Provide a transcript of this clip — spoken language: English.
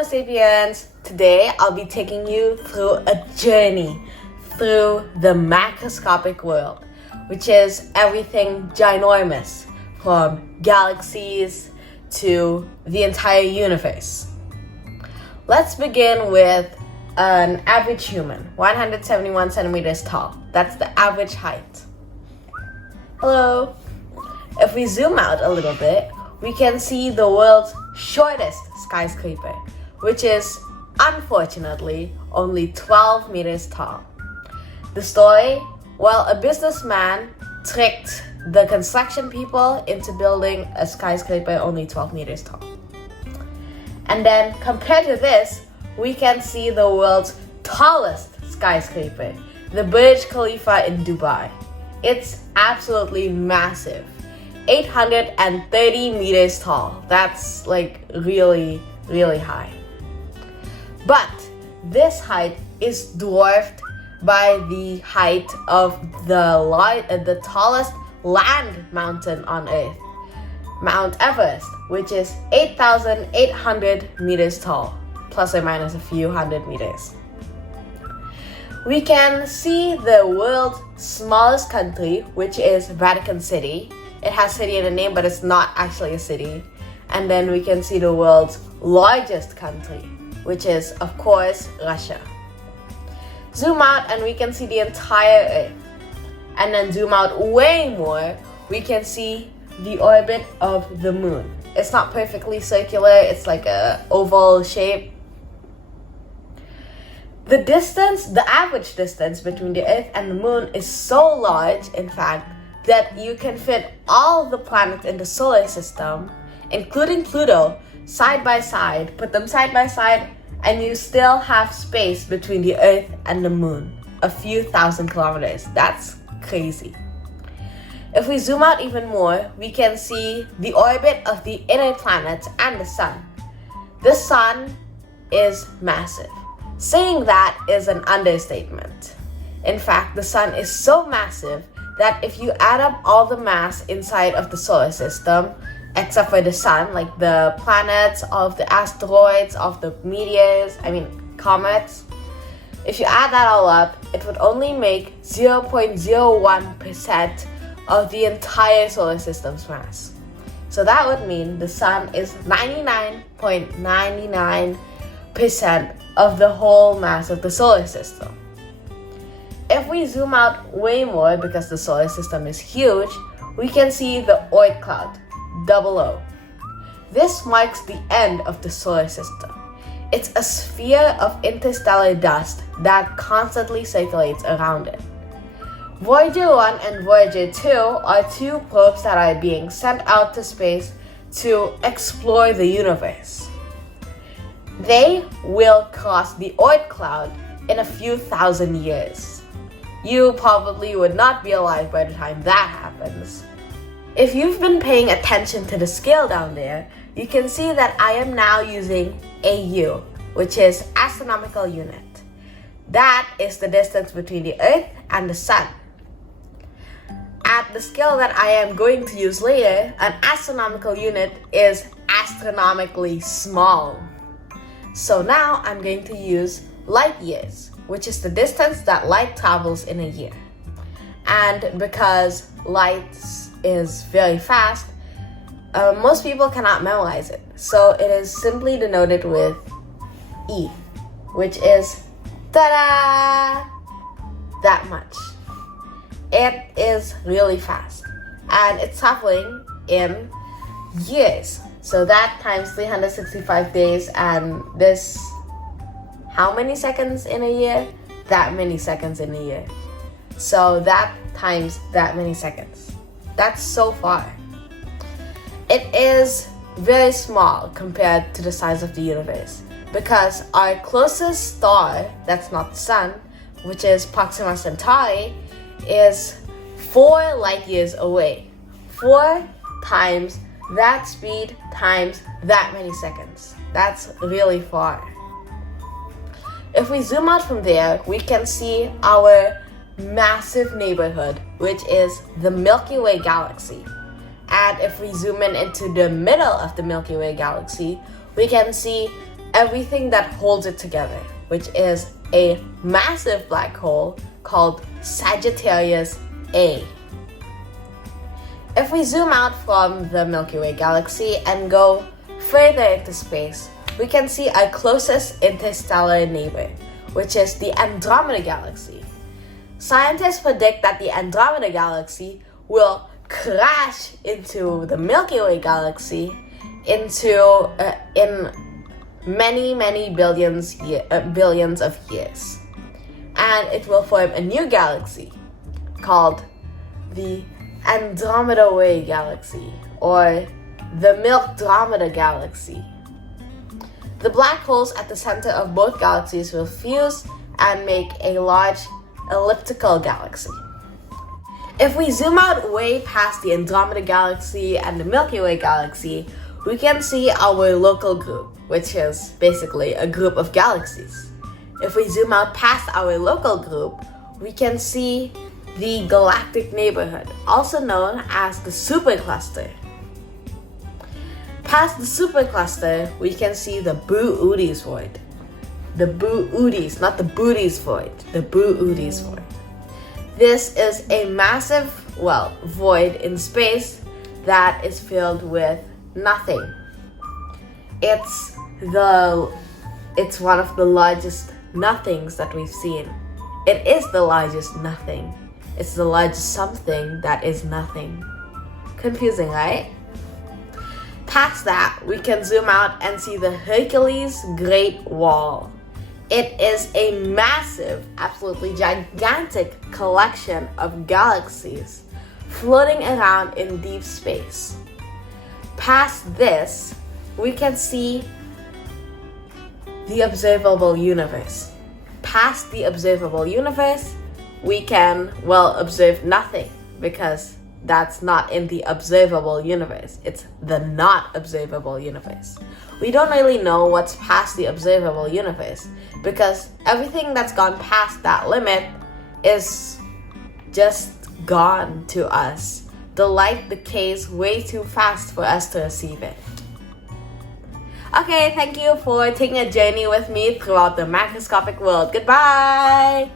Homo sapiens! Today I'll be taking you through a journey through the macroscopic world, which is everything ginormous, from galaxies to the entire universe. Let's begin with an average human, 171 centimeters tall. That's the average height. Hello! If we zoom out a little bit, we can see the world's shortest skyscraper, which is unfortunately only 12 meters tall. The story? Well, a businessman tricked the construction people into building a skyscraper only 12 meters tall. And then compared to this, we can see the world's tallest skyscraper, the Burj Khalifa in Dubai. It's absolutely massive. 830 meters tall. That's like really, really high. But this height is dwarfed by the height of the tallest land mountain on Earth, Mount Everest, which is 8,800 meters tall, plus or minus a few hundred meters. We can see the world's smallest country, which is Vatican City. It has city in the name, but it's not actually a city. And then we can see the world's largest country, which is, of course, Russia. Zoom out and we can see the entire Earth. And then zoom out way more, we can see the orbit of the moon. It's not perfectly circular, it's like an oval shape. The average distance between the Earth and the moon is so large, in fact, that you can fit all the planets in the solar system, including Pluto, side by side, put them side by side, and you still have space between the Earth and the moon, a few thousand kilometers. That's crazy. If we zoom out even more, we can see the orbit of the inner planets and the sun. The sun is massive. Saying that is an understatement. In fact, the sun is so massive that if you add up all the mass inside of the solar system, except for the sun, like the planets, all of the asteroids, all of the meteors, comets, if you add that all up, it would only make 0.01% of the entire solar system's mass. So that would mean the sun is 99.99% of the whole mass of the solar system. If we zoom out way more, because the solar system is huge, we can see the Oort cloud, O. This marks the end of the solar system. It's a sphere of interstellar dust that constantly circulates around it. Voyager 1 and Voyager 2 are two probes that are being sent out to space to explore the universe. They will cross the Oort cloud in a few thousand years. You probably would not be alive by the time that happens. If you've been paying attention to the scale down there, you can see that I am now using AU, which is astronomical unit. That is the distance between the Earth and the Sun. At the scale that I am going to use later, an astronomical unit is astronomically small. So now I'm going to use light years, which is the distance that light travels in a year. And because light is very fast, most people cannot memorize it. So it is simply denoted with E, which is, ta-da, that much. It is really fast. And it's traveling in years. So that times 365 days, and this, how many seconds in a year? That many seconds in a year. So that times that many seconds. That's so far. It is very small compared to the size of the universe, because our closest star, that's not the sun, which is Proxima Centauri, is 4 light years away. 4 times that speed times that many seconds. That's really far. If we zoom out from there, we can see our massive neighborhood, which is the Milky Way galaxy. And if we zoom in into the middle of the Milky Way galaxy, we can see everything that holds it together, which is a massive black hole called Sagittarius A. If we zoom out from the Milky Way galaxy and go further into space, we can see our closest interstellar neighbor, which is the Andromeda Galaxy. Scientists predict that the Andromeda Galaxy will crash into the Milky Way galaxy in many billions of years, and it will form a new galaxy called the Andromeda Way Galaxy, or the Milkdromeda Galaxy. The black holes at the center of both galaxies will fuse and make a large elliptical galaxy. If we zoom out way past the Andromeda Galaxy and the Milky Way Galaxy, we can see our local group, which is basically a group of galaxies. If we zoom out past our local group, we can see the galactic neighborhood, also known as the supercluster. Past the supercluster, we can see the Boo-Ooties void. The Boo-Ooties, not the Booties void, the Boo-Ooties void. This is a massive, void in space that is filled with nothing. It's one of the largest nothings that we've seen. It is the largest nothing. It's the largest something that is nothing. Confusing, right? Past that, we can zoom out and see the Hercules Great Wall. It is a massive, absolutely gigantic collection of galaxies floating around in deep space. Past this, we can see the observable universe. Past the observable universe, we can, observe nothing, because that's not in the observable universe. It's the not observable universe. We don't really know what's past the observable universe, because everything that's gone past that limit is just gone to us. The light decays way too fast for us to receive it. Okay, thank you for taking a journey with me throughout the macroscopic world. Goodbye!